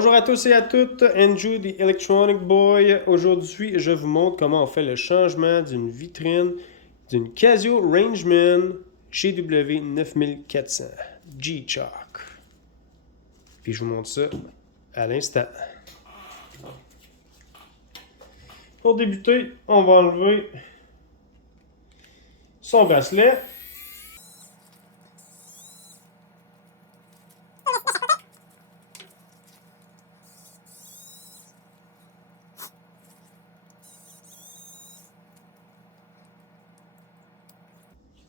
Bonjour à tous et à toutes, Andrew the Electronic Boy. Aujourd'hui, je vous montre comment on fait le changement d'une vitrine d'une Casio Rangeman GW9400 G-Shock. Puis je vous montre ça à l'instant. Pour débuter, on va enlever son bracelet.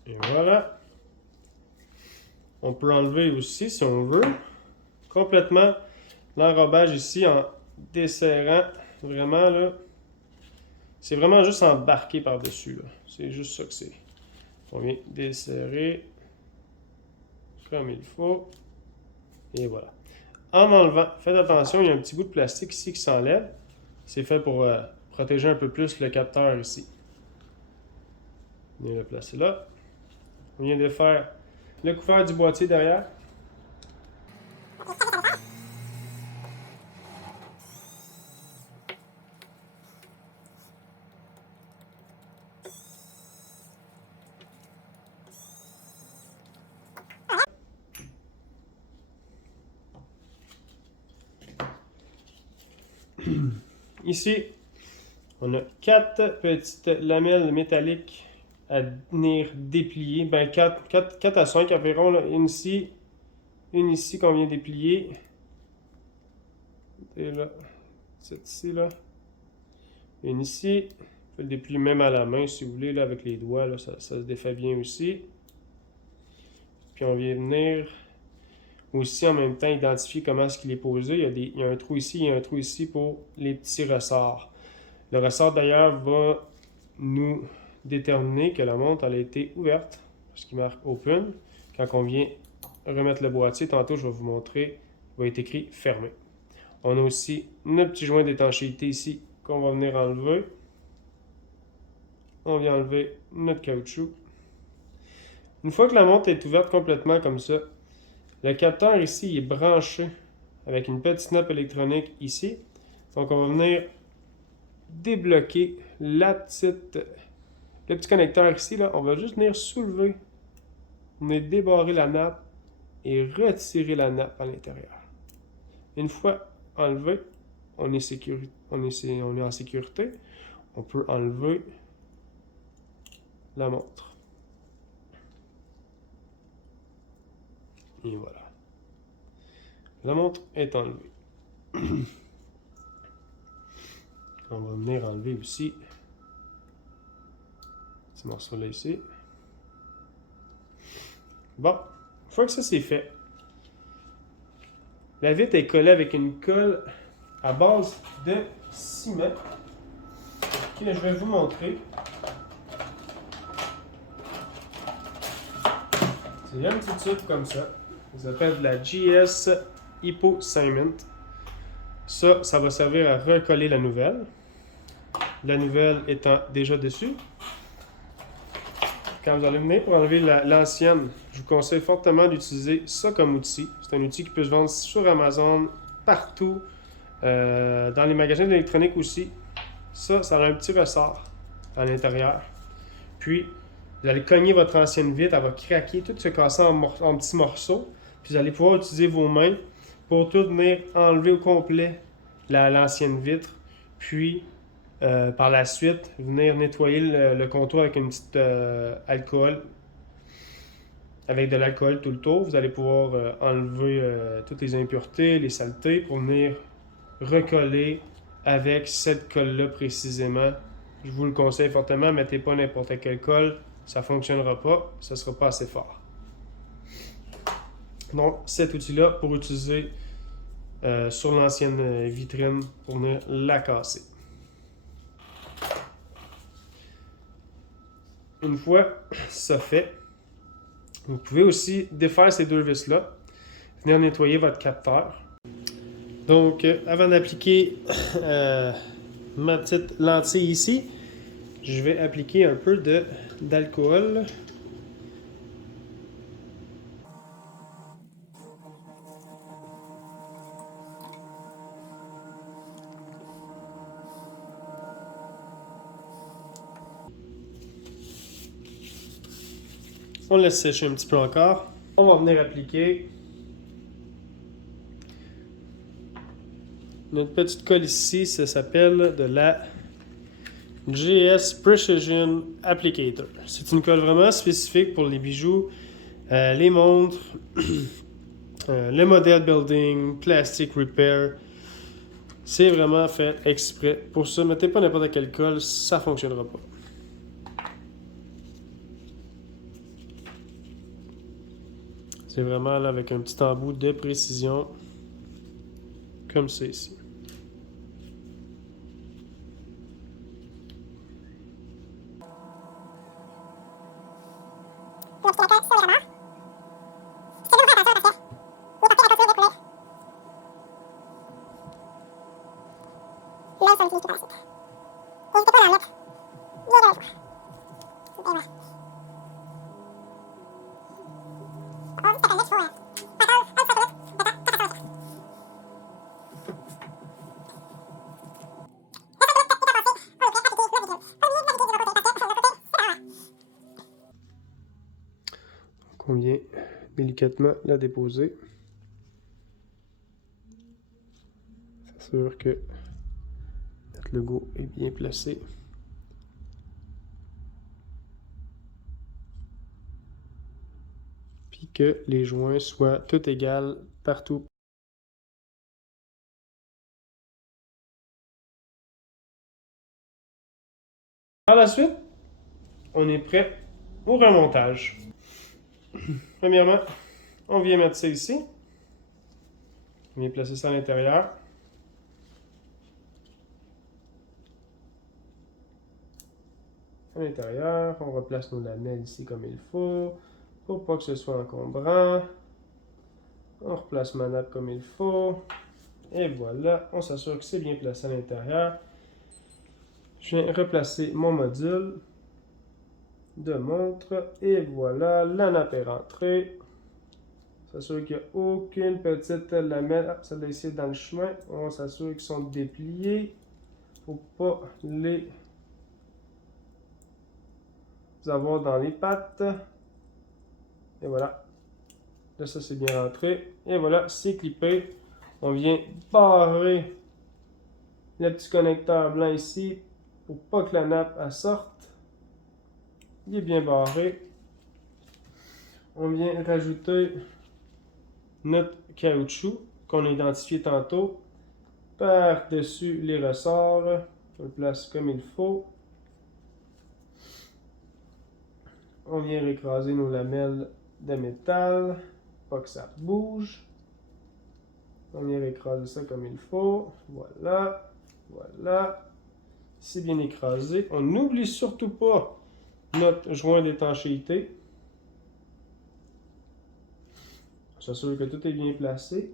Et voilà. On peut enlever aussi, si on veut, complètement l'enrobage ici en desserrant vraiment là. C'est vraiment juste embarqué par-dessus. C'est juste ça que c'est. On vient desserrer comme il faut. Et voilà. En enlevant, faites attention, il y a un petit bout de plastique ici qui s'enlève. C'est fait pour protéger un peu plus le capteur ici. On vient le placer là. On vient de faire le couvert du boîtier derrière. Ici, on a 4 petites lamelles métalliques à venir déplier. Ben 4 à 5 environ. Là. Une ici qu'on vient déplier. Et là, cette ici, là. Une ici. On peut le déplier même à la main si vous voulez, là, avec les doigts. Là, ça se défait bien aussi. Puis on vient venir aussi en même temps identifier comment est-ce qu'il est posé. Il y a un trou ici, il y a un trou ici pour les petits ressorts. Le ressort d'ailleurs va nous déterminer que la montre elle a été ouverte, ce qui marque Open. Quand on vient remettre le boîtier, tantôt je vais vous montrer, il va être écrit fermé. On a aussi notre petit joint d'étanchéité ici qu'on va venir enlever. On vient enlever notre caoutchouc. Une fois que la montre est ouverte complètement comme ça, le capteur ici il est branché avec une petite nappe électronique ici. Donc on va venir débloquer le petit connecteur ici. Là. On va juste venir soulever, venir débarrer la nappe et retirer la nappe à l'intérieur. Une fois enlevé, on est en sécurité. On peut enlever la montre. Et voilà. La montre est enlevée. On va venir enlever aussi ce morceau-là ici. Bon, une fois que ça c'est fait, la vitre est collée avec une colle à base de ciment que je vais vous montrer. C'est un petit tube comme ça. Ça s'appelle de la GS Hypo Cement. Ça va servir à recoller la nouvelle. La nouvelle étant déjà dessus. Quand vous allez venir pour enlever l'ancienne, je vous conseille fortement d'utiliser ça comme outil. C'est un outil qui peut se vendre sur Amazon, partout, dans les magasins d'électronique aussi. Ça a un petit ressort à l'intérieur. Puis, vous allez cogner votre ancienne vitre, elle va craquer, tout se casser en petits morceaux. Puis, vous allez pouvoir utiliser vos mains pour tout venir enlever au complet l'ancienne vitre. Puis, par la suite, venir nettoyer le contour avec une petite alcool. Avec de l'alcool tout le tour, vous allez pouvoir enlever toutes les impuretés, les saletés pour venir recoller avec cette colle-là précisément. Je vous le conseille fortement, mettez pas n'importe quelle colle, ça ne fonctionnera pas, ça ne sera pas assez fort. Donc, cet outil-là pour utiliser sur l'ancienne vitrine pour venir la casser. Une fois ça fait, vous pouvez aussi défaire ces deux vis-là, venir nettoyer votre capteur. Donc, avant d'appliquer ma petite lentille ici, je vais appliquer un peu d'alcool. On laisse sécher un petit peu encore. On va venir appliquer notre petite colle ici. Ça s'appelle de la GS Precision Applicator. C'est une colle vraiment spécifique pour les bijoux, les montres, le modèle building, plastic repair. C'est vraiment fait exprès pour ça. Mettez pas n'importe quelle colle, ça fonctionnera pas. C'est vraiment là avec un petit embout de précision, comme c'est ici. On vient délicatement la déposer. S'assure que notre logo est bien placé. Puis que les joints soient tout égales partout. Par la suite, on est prêt au remontage. Premièrement, on vient mettre ça ici. On vient placer ça à l'intérieur. À l'intérieur, on replace nos lamelles ici comme il faut, pour pas que ce soit encombrant. On replace ma nappe comme il faut. Et voilà, on s'assure que c'est bien placé à l'intérieur. Je viens replacer mon module de montre. Et voilà, la nappe est rentrée. S'assure qu'il n'y a aucune petite lamelle. Ah, celle-là ici est dans le chemin. On s'assure qu'ils sont dépliés. Il ne faut pas les avoir dans les pattes. Et voilà. Là, ça c'est bien rentré. Et voilà, c'est clippé. On vient barrer le petit connecteur blanc ici pour pas que la nappe elle sorte. Il est bien barré. On vient rajouter notre caoutchouc qu'on a identifié tantôt par-dessus les ressorts. On le place comme il faut. On vient écraser nos lamelles de métal, pas que ça bouge. On vient écraser ça comme il faut. Voilà, voilà. C'est bien écrasé. On n'oublie surtout pas notre joint d'étanchéité. On s'assure que tout est bien placé.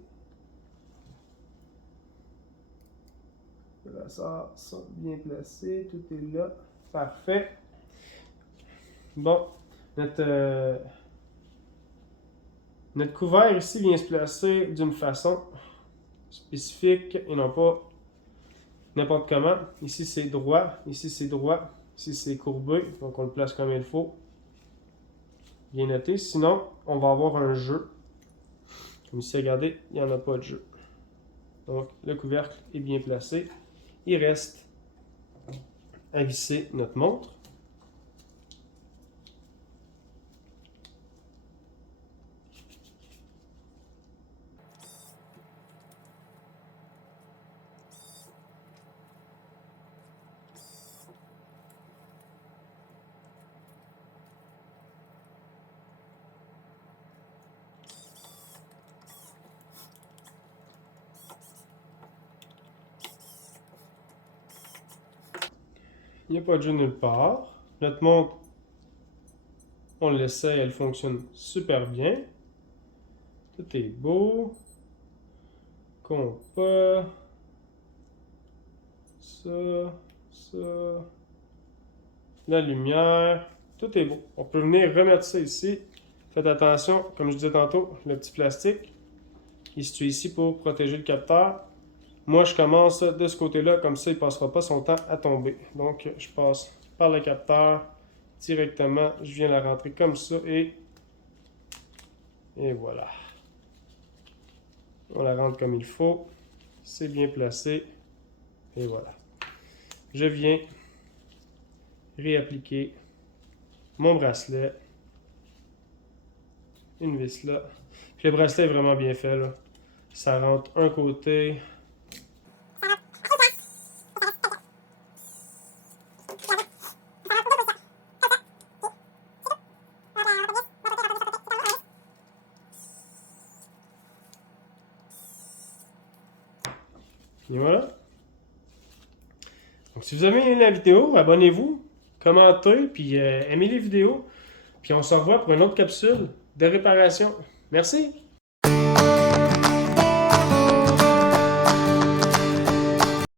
Les ressorts sont bien placés, tout est là. Parfait. Bon, notre couvert ici vient se placer d'une façon spécifique et non pas n'importe comment. Ici c'est droit, ici c'est droit, ici c'est courbé, donc on le place comme il faut. Bien noté, sinon on va avoir un jeu. Comme ici, regardez, il n'y en a pas de jeu. Donc le couvercle est bien placé. Il reste à visser notre montre. Il n'y a pas de jeu nulle part. Notre montre, on l'essaye, elle fonctionne super bien. Tout est beau. Compas. Ça. La lumière. Tout est beau. On peut venir remettre ça ici. Faites attention, comme je disais tantôt, le petit plastique. Il se situe ici pour protéger le capteur. Moi, je commence de ce côté-là, comme ça, il ne passera pas son temps à tomber. Donc, je passe par le capteur directement. Je viens la rentrer comme ça et Et voilà. On la rentre comme il faut. C'est bien placé. Et voilà. Je viens réappliquer mon bracelet. Une vis là. Puis le bracelet est vraiment bien fait là. Ça rentre un côté. Et voilà. Donc, si vous avez aimé la vidéo, abonnez-vous, commentez, puis aimez les vidéos. Puis on se revoit pour une autre capsule de réparation. Merci!